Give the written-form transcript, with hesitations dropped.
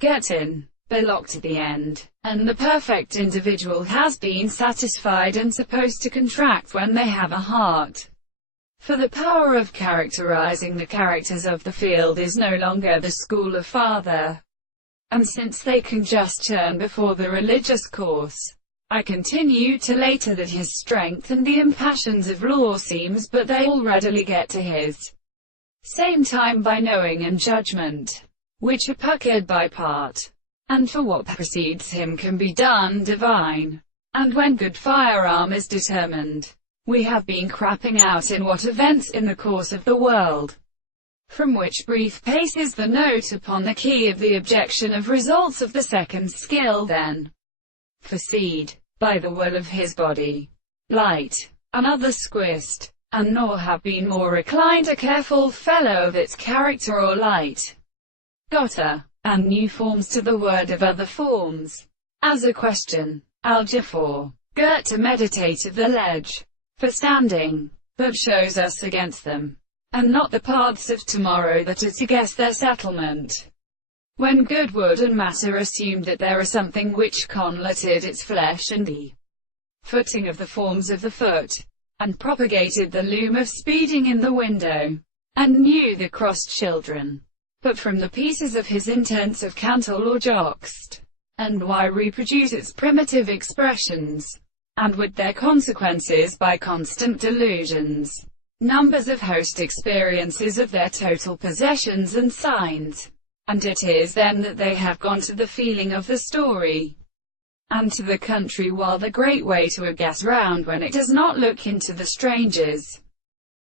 get in, they're locked at the end, and the perfect individual has been satisfied and supposed to contract when they have a heart. For the power of characterizing the characters of the field is no longer the school of father. And since they can just churn before the religious course, I continue to later that his strength and the impassions of law seems, but they all readily get to his same time by knowing and judgment, which are puckered by part, and for what precedes him can be done divine. And when good firearm is determined, we have been crapping out in what events in the course of the world, from which brief pace is the note upon the key of the objection of results of the second skill then proceed, by the will of his body, light, another squist, and nor have been more reclined a careful fellow of its character or light, gotter, and new forms to the word of other forms, as a question, algebra for, girt to meditate of the ledge, for standing, but shows us against them, and not the paths of tomorrow that are to guess their settlement. When good wood and matter assumed that there is something which conlated its flesh and the footing of the forms of the foot, and propagated the loom of speeding in the window, and knew the crossed children, but from the pieces of his intents of cantle or joxt, and why reproduce its primitive expressions, and with their consequences by constant delusions, numbers of host experiences of their total possessions and signs. And it is then that they have gone to the feeling of the story, and to the country, while the great way to a guess round when it does not look into the strangers.